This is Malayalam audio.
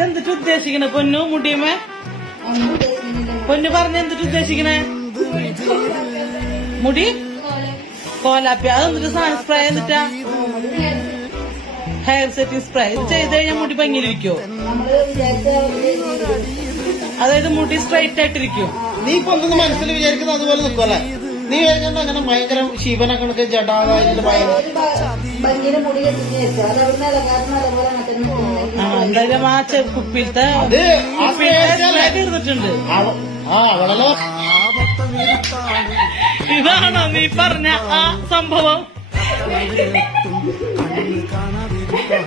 ഇതെന്തിട്ട് ഉദ്ദേശിക്കണേ പൊന്നു മുടിയമ്മേ? പൊന്നു പറഞ്ഞ എന്തിട്ട് ഉദ്ദേശിക്കണേ? മുടി കോലാപ്പി. അതെന്നിട്ട് സാധനം സ്പ്രേ എന്നിട്ടാ? Hair setting spray. ഇത് ചെയ്ത് കഴിഞ്ഞാൽ മുടി ഭംഗിയിലിരിക്കോ? അതായത് മുടി സ്ട്രൈറ്റ് ആയിട്ടിരിക്കും. നീ ഇപ്പൊ ഒന്നും മനസ്സിൽ വിചാരിക്കുന്നത് അതുപോലെ നിൽക്കുമല്ലേ? നീ വിചാരിക്കുന്നത് അങ്ങനെ ഭയങ്കര ശിവനെ കണക്ക് ജടാകായിട്ട് എന്തായാലും ആ കുപ്പിയിലത്തെ തീർന്നിട്ടുണ്ട്. അവളല്ലോ ഇതാണോ നീ പറഞ്ഞ ആ സംഭവം? കണ്ണിൽ കാണാതിരിക്കാൻ